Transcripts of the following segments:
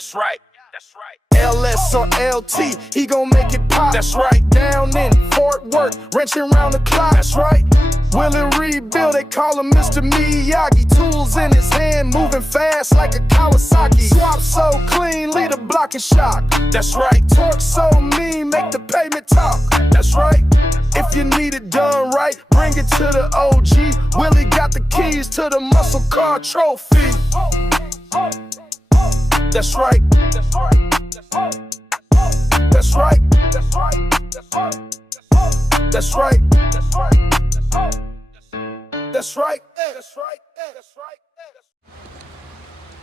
That's right. LS or LT, he gon' make it pop. That's right. Down in Fort Worth, wrenching round the clock. That's right. Willie rebuild, they call him Mr. Miyagi. Tools in his hand, moving fast like a Kawasaki. Swap so clean, lead a block and shock. That's right. Torque so mean, make the pavement talk. That's right. If you need it done right, bring it to the OG. Willie got the keys to the muscle car trophy. That's right. That's right. That's right. That's right. That's right. That's right.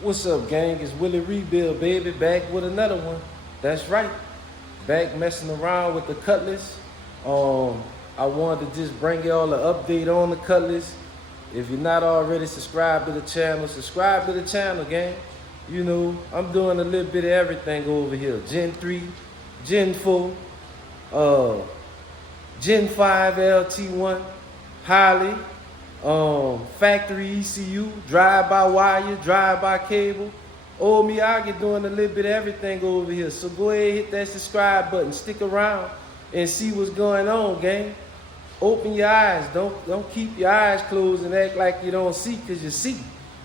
What's up, gang? It's Willie Rebuild, baby, back with another one. That's right. Back messing around with the Cutlass. I wanted to just bring y'all an update on the Cutlass. If you're not already subscribed to the channel, subscribe to the channel, gang. You know, I'm doing a little bit of everything over here. Gen 3, Gen 4, Gen 5 LT1, Holly, factory ECU, drive-by-wire, drive-by-cable. Old Miyagi doing a little bit of everything over here. So go ahead, hit that subscribe button. Stick around and see what's going on, gang. Open your eyes. Don't keep your eyes closed and act like you don't see, because you see.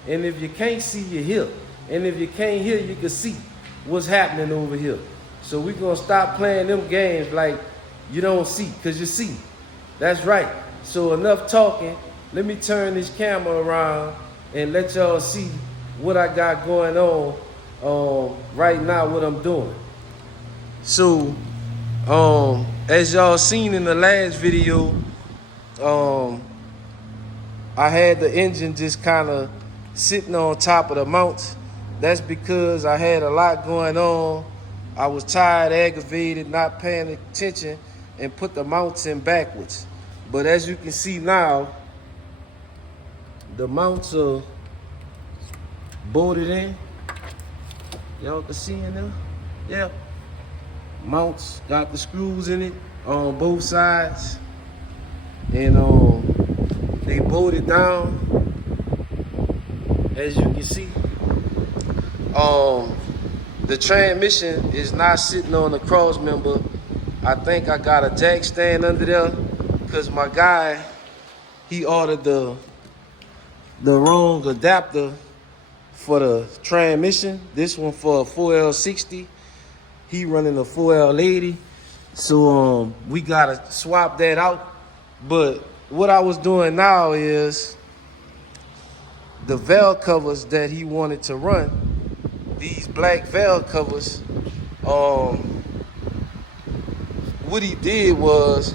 And if you can't see, you hear. And if you can't hear, you can see what's happening over here. So we're going to stop playing them games like you don't see, because you see. That's right. So enough talking. Let me turn this camera around and let y'all see what I got going on right now, what I'm doing. So, as y'all seen in the last video, I had the engine just kind of sitting on top of the mounts. That's because I had a lot going on. I was tired, aggravated, not paying attention, and put the mounts in backwards. But as you can see now, the mounts are bolted in. Y'all can see in there? Yeah. Mounts got the screws in it on both sides. And they bolted down, as you can see. The transmission is not sitting on the cross member. I think I got a jack stand under there because my guy, he ordered the wrong adapter for the transmission. This one for a 4L60. He running a 4L80. So we gotta swap that out. But what I was doing now is the valve covers that he wanted to run, these black valve covers, what he did was,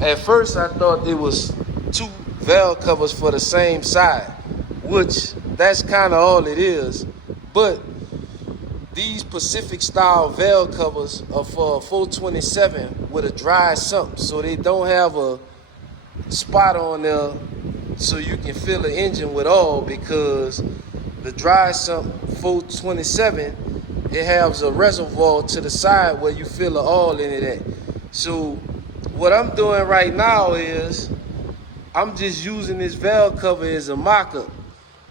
at first I thought there was two valve covers for the same side, which that's kind of all it is. But these Pacific style valve covers are for a 427 with a dry sump, so they don't have a spot on there so you can fill the engine with oil, because the dry sump 427, it has a reservoir to the side where you fill the oil in it at. So what I'm doing right now is I'm just using this valve cover as a mock-up,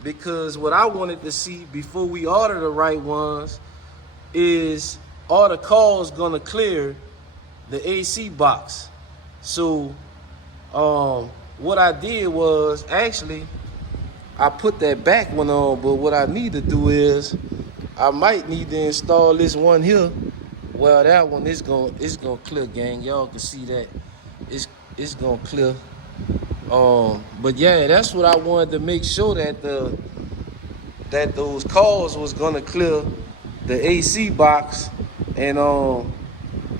because what I wanted to see before we order the right ones is, are the coils gonna clear the AC box? So what I did was, actually I put that back one on, but what I need to do is I might need to install this one here. Well, that one is gonna clear, gang. Y'all can see that it's gonna clear. But yeah, that's what I wanted to make sure, that those coils was gonna clear the AC box. And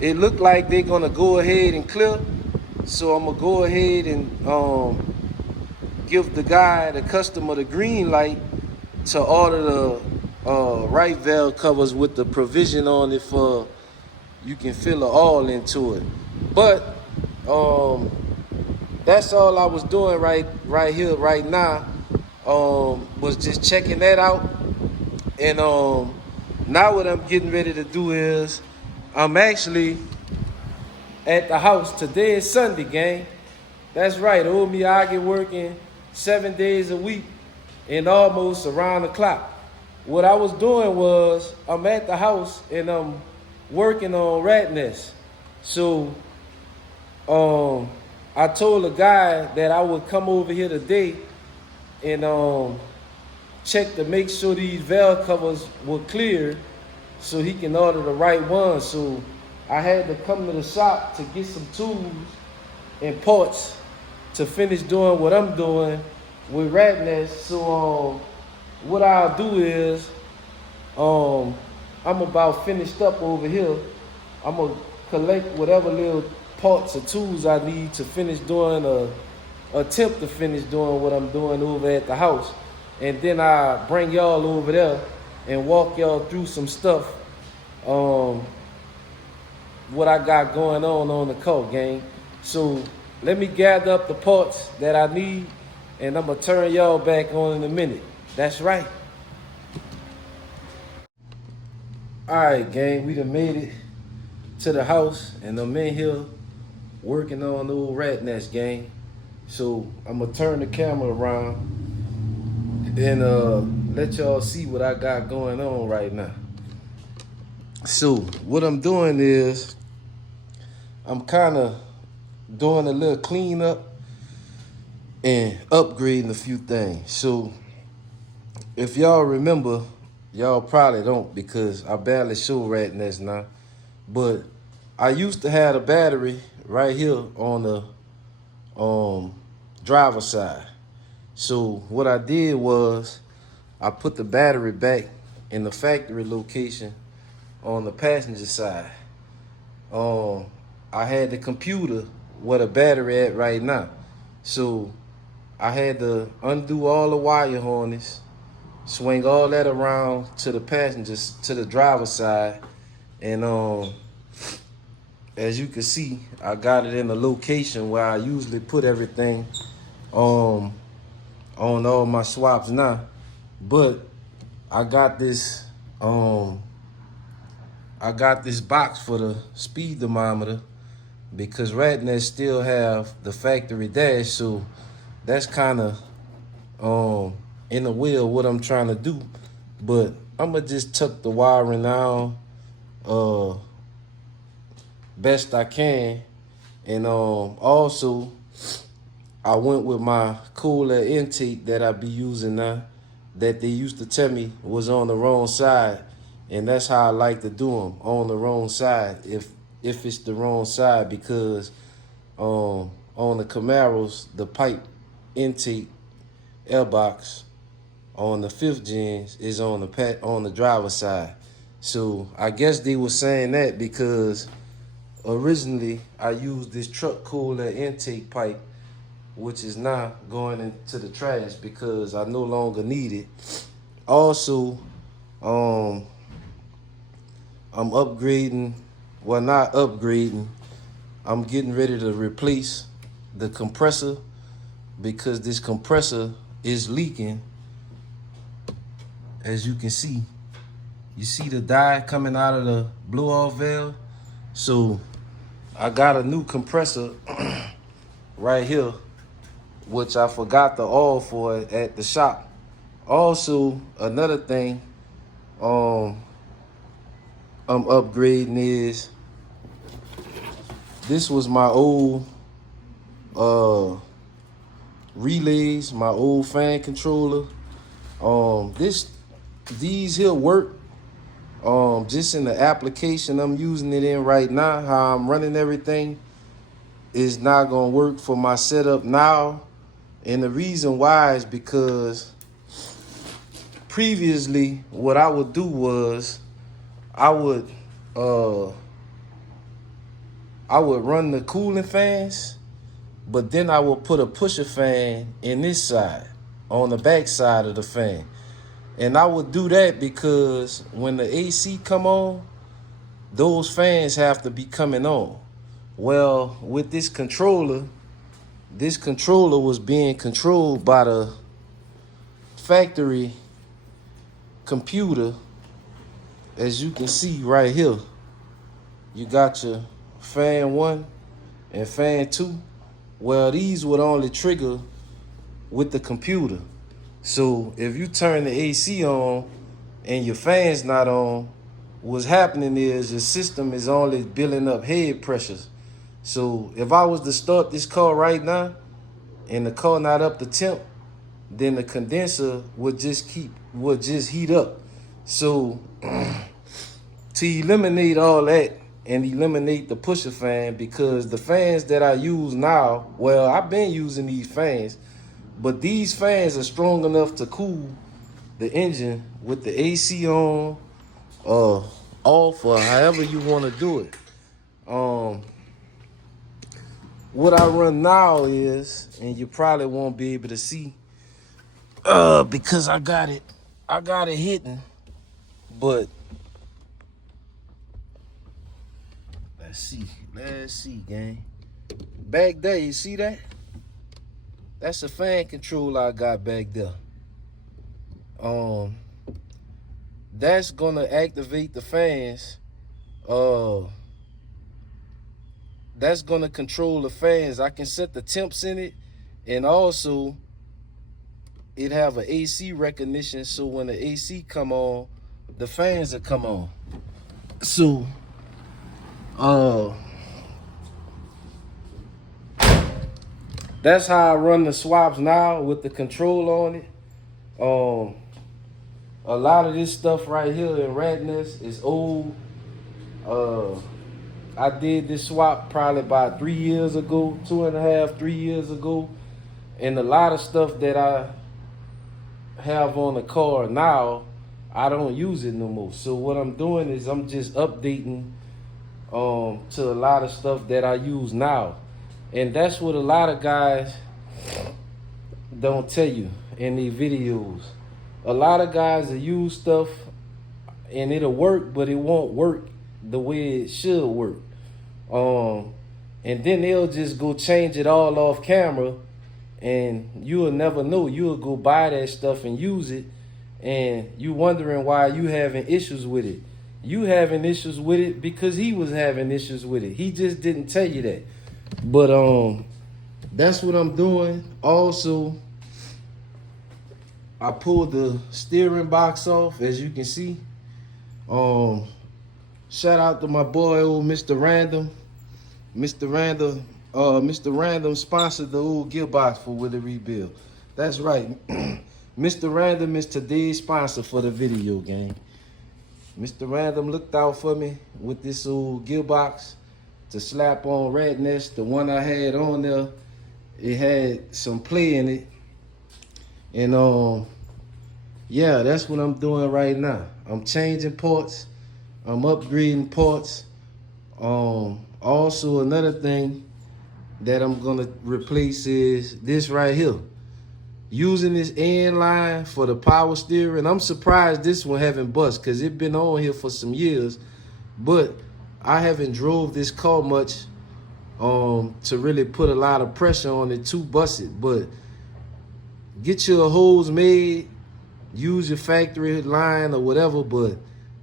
it looked like they're gonna go ahead and clear. So I'm gonna go ahead and give the customer, the green light to order the right valve covers with the provision on it for you can fill the oil into it. But that's all I was doing right here, right now. Was just checking that out. And now what I'm getting ready to do is, I'm actually at the house. Today is Sunday, gang. That's right, old Miyagi working 7 days a week and almost around the clock. what I was doing was I'm at the house and I'm working on rat nest. So I told a guy that I would come over here today and check to make sure these valve covers were clear so he can order the right ones. So I had to come to the shop to get some tools and parts to finish doing what I'm doing with rat nest. So what I'll do is I'm about finished up over here. I'm gonna collect whatever little parts or tools I need to finish doing attempt to finish doing what I'm doing over at the house. And then I bring y'all over there and walk y'all through some stuff. What I got going on the car, gang. So let me gather up the parts that I need and I'm gonna turn y'all back on in a minute. That's right. Alright, gang, we done made it to the house and I'm in here working on the old rat nest, gang. So I'm gonna turn the camera around and let y'all see what I got going on right now. So what I'm doing is I'm kind of doing a little cleanup and upgrading a few things. So if y'all remember, y'all probably don't because I barely show rat nest now, but I used to have a battery right here on the driver's side. So what I did was I put the battery back in the factory location on the passenger side. I had the computer where the battery at right now. So I had to undo all the wire harness, swing all that around to the passengers, to the driver's side. And as you can see, I got it in the location where I usually put everything on all my swaps now. But I got this box for the speed thermometer because rat nest still have the factory dash, so that's kind of in the way of what I'm trying to do. But I'm gonna just tuck the wiring down best I can. And also I went with my cooler intake that I be using now that they used to tell me was on the wrong side, and that's how I like to do them, on the wrong side if it's the wrong side, because on the Camaros the pipe intake airbox on the 5th gens is on the driver's side. So I guess they were saying that because originally I used this truck cooler intake pipe, which is now going into the trash because I no longer need it. Also, I'm upgrading, well, not upgrading, I'm getting ready to replace the compressor because this compressor is leaking. As you can see, you see the dye coming out of the blow-off valve. So I got a new compressor right here, which I forgot the oil for at the shop. Also, another thing I'm upgrading is this was my old relays, my old fan controller. These here work just in the application I'm using it in right now. How I'm running everything is not gonna work for my setup now, and the reason why is because previously what I would do was I would run the cooling fans, but then I would put a pusher fan in this side, on the back side of the fan. And I would do that because when the AC come on, those fans have to be coming on. Well, with this controller was being controlled by the factory computer. As you can see right here, you got your fan 1 and fan 2. Well, these would only trigger with the computer. So if you turn the AC on and your fan's not on, what's happening is your system is only building up head pressures. So if I was to start this car right now and the car not up to temp, then the condenser would just heat up. So to eliminate all that and eliminate the pusher fan, because the fans that I use now, well, I've been using these fans, but these fans are strong enough to cool the engine with the AC on, off, or however you want to do it. What I run now is, and you probably won't be able to see, because I got it hidden, but let's see, gang. Back there, you see that? That's a fan control I got back there. That's gonna activate the fans. That's gonna control the fans. I can set the temps in it, and also it have an AC recognition, so when the AC come on, the fans will come on. So that's how I run the swaps now with the control on it. A lot of this stuff right here in Radness is old. I did this swap probably about 3 years ago, 2.5, 3 years ago. And a lot of stuff that I have on the car now, I don't use it no more. So what I'm doing is I'm just updating to a lot of stuff that I use now. And that's what a lot of guys don't tell you in these videos. A lot of guys will use stuff and it'll work, but it won't work the way it should work. And then they'll just go change it all off camera, and you'll never know. You'll go buy that stuff and use it, and you wondering why you having issues with it. You having issues with it because he was having issues with it. He just didn't tell you that. But that's what I'm doing. Also, I pulled the steering box off, as you can see. Shout out to my boy, old Mr. Random. Mr. Random sponsored the old gearbox for Willie Rebuild. That's right. Mr. Random is today's sponsor for the video game. Mr. Random looked out for me with this old gearbox to slap on Radness. The one I had on there, it had some play in it. And yeah, that's what I'm doing right now. I'm changing parts. I'm upgrading parts. Also, another thing that I'm gonna replace is this right here. Using this end line for the power steering. I'm surprised this one haven't bust, because it's been on here for some years, but I haven't drove this car much to really put a lot of pressure on it to bust it. But get your hose made, use your factory line or whatever, but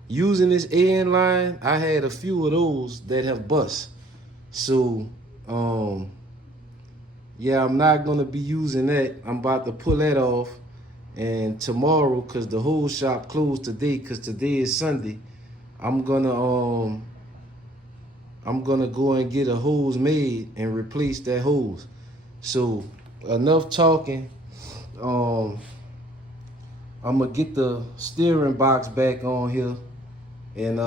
using this end line, I had a few of those that have bust. So yeah, I'm not gonna be using that. I'm about to pull that off, and tomorrow, because the whole shop closed today, because today is Sunday, I'm gonna go and get a hose made and replace that hose. So enough talking. I'm gonna get the steering box back on here, and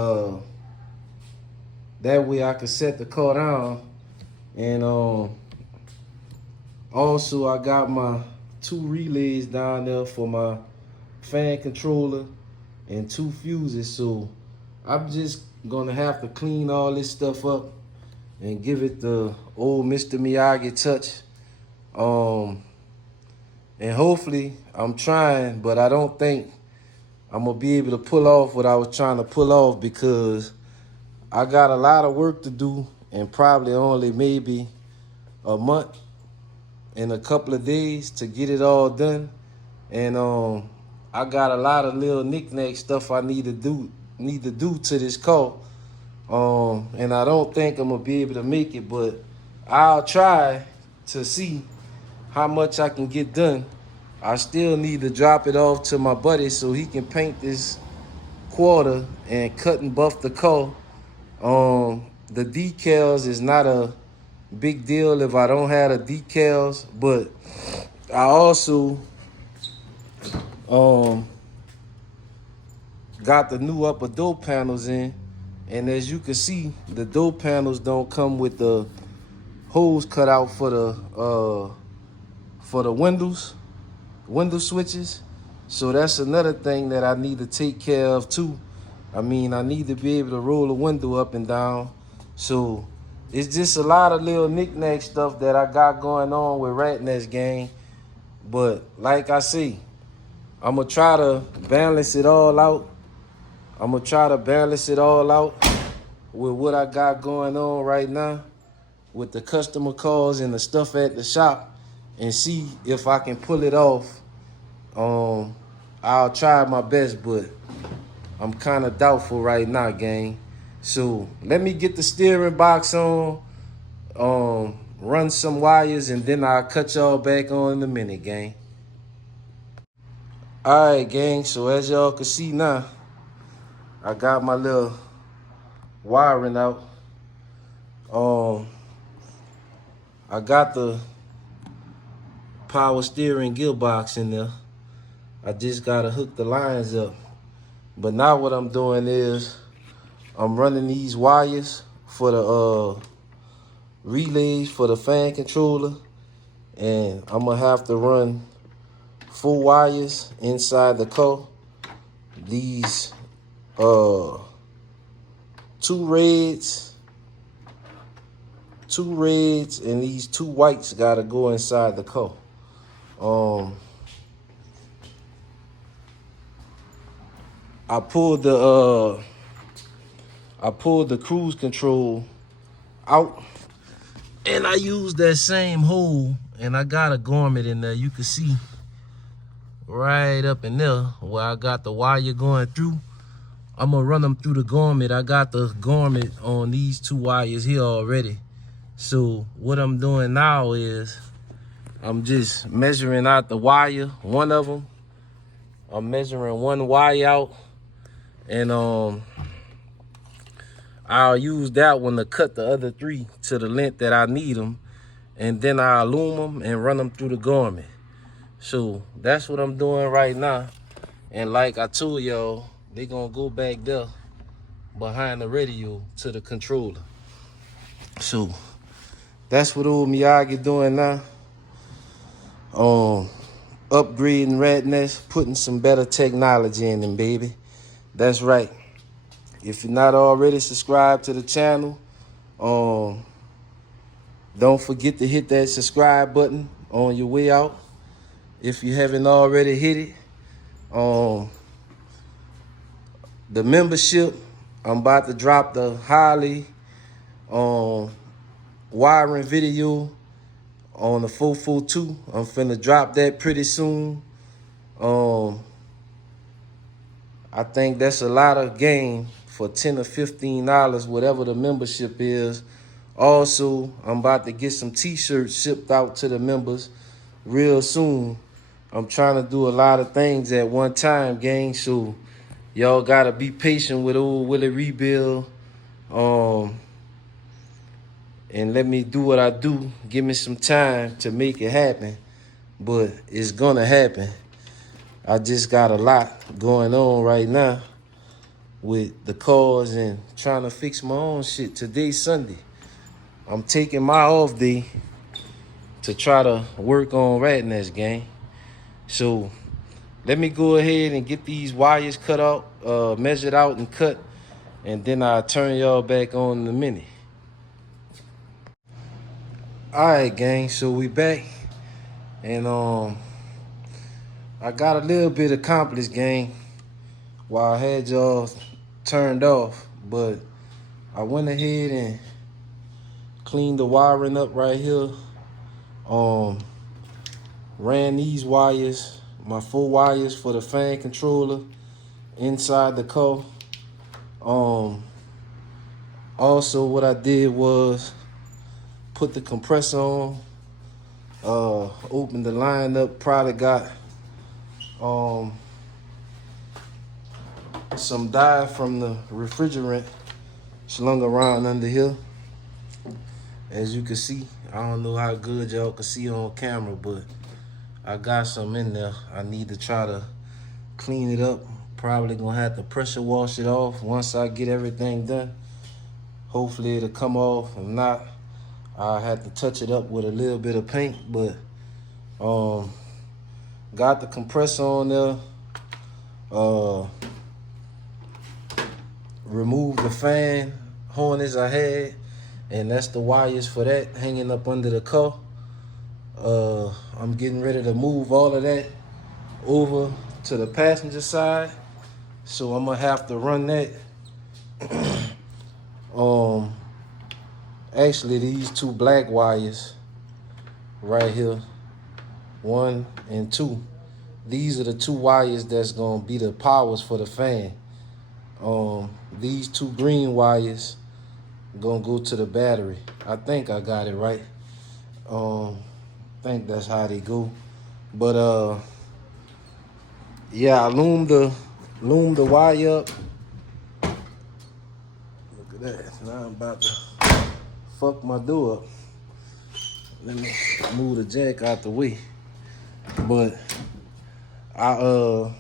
that way I can set the car down. And also I got my 2 relays down there for my fan controller and 2 fuses. So I'm just gonna have to clean all this stuff up and give it the old Mr. Miyagi touch. And hopefully, I'm trying, but I don't think I'm gonna be able to pull off what I was trying to pull off, because I got a lot of work to do, and probably only maybe a month and a couple of days to get it all done. And I got a lot of little knick-knack stuff I need to do to this car. And I don't think I'm gonna be able to make it, but I'll try to see how much I can get done. I still need to drop it off to my buddy so he can paint this quarter and cut and buff the car. The decals is not a big deal if I don't have the decals, but I also got the new upper door panels in, and as you can see, the door panels don't come with the holes cut out for the window switches. So that's another thing that I need to take care of too. I mean, I need to be able to roll the window up and down. So it's just a lot of little knick-knack stuff that I got going on with Rat Nest Gang. But like I say, I'm going to try to balance it all out. With what I got going on right now with the customer calls and the stuff at the shop, and see if I can pull it off. I'll try my best, but I'm kind of doubtful right now, gang. So let me get the steering box on, run some wires, and then I'll cut y'all back on in a minute, gang. All right, gang, so as y'all can see now, I got my little wiring out. I got the power steering gearbox in there. I just gotta hook the lines up. But now what I'm doing is I'm running these wires for the relays for the fan controller, and I'm gonna have to run 4 wires inside the car. These 2 reds, and these 2 whites gotta go inside the car. I pulled the cruise control out, and I used that same hole, and I got a garment in there. You can see right up in there where I got the wire going through. I'm gonna run them through the garment. I got the garment on these 2 wires here already. So what I'm doing now is I'm just measuring out the wire, one of them. I'm measuring 1 wire out, and I'll use that one to cut the other 3 to the length that I need them, and then I'll loom them and run them through the garment. So that's what I'm doing right now. And like I told y'all, they gonna go back there behind the radio to the controller. So that's what old Miyagi doing now. Upgrading Rat Nest, putting some better technology in them, baby. That's right. If you're not already subscribed to the channel, don't forget to hit that subscribe button on your way out. If you haven't already hit it, the membership, I'm about to drop the Holly wiring video on the 442. I'm finna drop that pretty soon. I think that's a lot of game for $10 or $15, whatever the membership is. Also, I'm about to get some t-shirts shipped out to the members real soon. I'm trying to do a lot of things at one time, gang, so y'all gotta be patient with old Willie Rebuild. And let me do what I do. Give me some time to make it happen, but it's gonna happen. I just got a lot going on right now with the cars and trying to fix my own shit. Today's Sunday. I'm taking my off day to try to work on Rat Nest, gang. So let me go ahead and get these wires cut out, measured out and cut, and then I'll turn y'all back on in a minute. All right, gang, so we back, and I got a little bit accomplished, gang, while I had y'all turned off, but I went ahead and cleaned the wiring up right here. Ran these wires, my 4 wires for the fan controller inside the car. Also what I did was put the compressor on, opened the line up, probably got some dye from the refrigerant slung around under here. As you can see, I don't know how good y'all can see on camera, but I got some in there. I need to try to clean it up. Probably gonna have to pressure wash it off once I get everything done. Hopefully it'll come off. If not, I'll have to touch it up with a little bit of paint. But got the compressor on there. Remove the fan harness I had, and that's the wires for that hanging up under the car. I'm getting ready to move all of that over to the passenger side, so I'm gonna have to run that. Actually, these two black wires right here, 1 and 2, these are the two wires that's gonna be the powers for the fan. These two green wires gonna go to the battery. I think I got it right. I think that's how they go. But yeah, I loomed the wire up. Look at that. Now I'm about to fuck my door up. Let me move the jack out the way. But I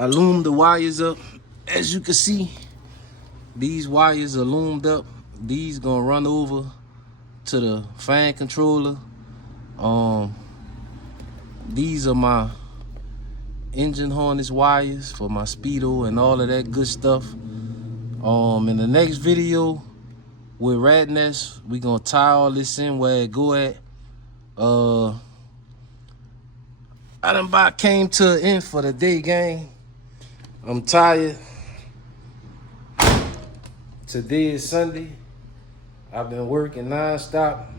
loomed the wires up. As you can see, these wires are loomed up. These gonna run over to the fan controller. These are my engine harness wires for my speedo and all of that good stuff. In the next video with Radness, we gonna tie all this in where it go at. I done about came to an end for the day, gang. I'm tired. Today is Sunday. I've been working non-stop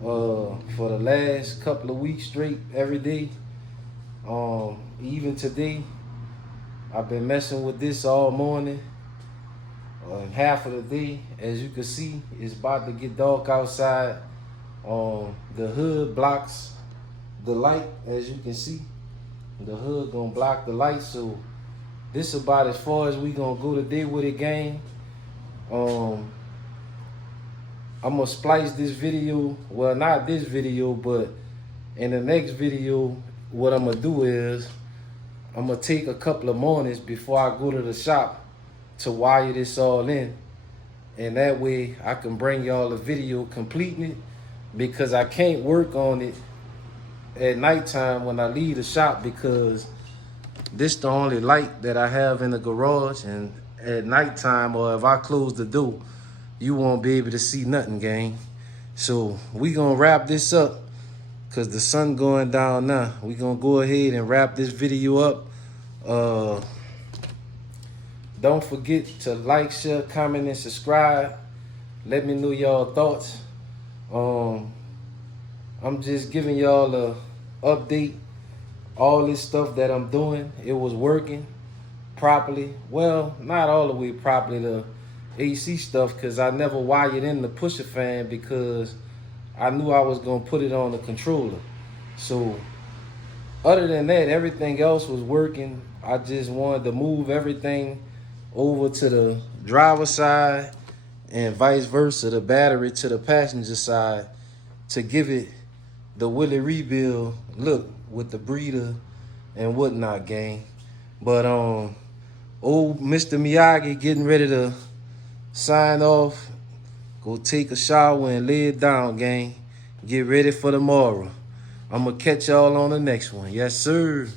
for the last couple of weeks straight, every day. Even today, I've been messing with this all morning and half of the day. As you can see, it's about to get dark outside. The hood blocks the light, as you can see. The hood gonna block the light, so this is about as far as we gonna go today with it, gang. I'm gonna splice this video, well, not this video, but in the next video, what I'm gonna do is I'm gonna take a couple of mornings before I go to the shop to wire this all in, and that way I can bring y'all a video completing it, because I can't work on it at nighttime when I leave the shop, because this the only light that I have in the garage, and at nighttime, or if I close the door, you won't be able to see nothing, gang. So we gonna wrap this up, cause the sun going down now. We gonna go ahead and wrap this video up. Don't forget to like, share, comment, and subscribe. Let me know y'all thoughts. I'm just giving y'all a update. All this stuff that I'm doing, it was working properly. Well, not all the way properly, the AC stuff, because I never wired in the pusher fan because I knew I was going to put it on the controller. So other than that, everything else was working. I just wanted to move everything over to the driver's side and vice versa, the battery to the passenger side, to give it the Willie rebuild look with the breather and whatnot, gang. But old Mr. Miyagi getting ready to sign off. Go take a shower and lay it down, gang. Get ready for tomorrow. I'm gonna catch y'all on the next one. Yes, sir.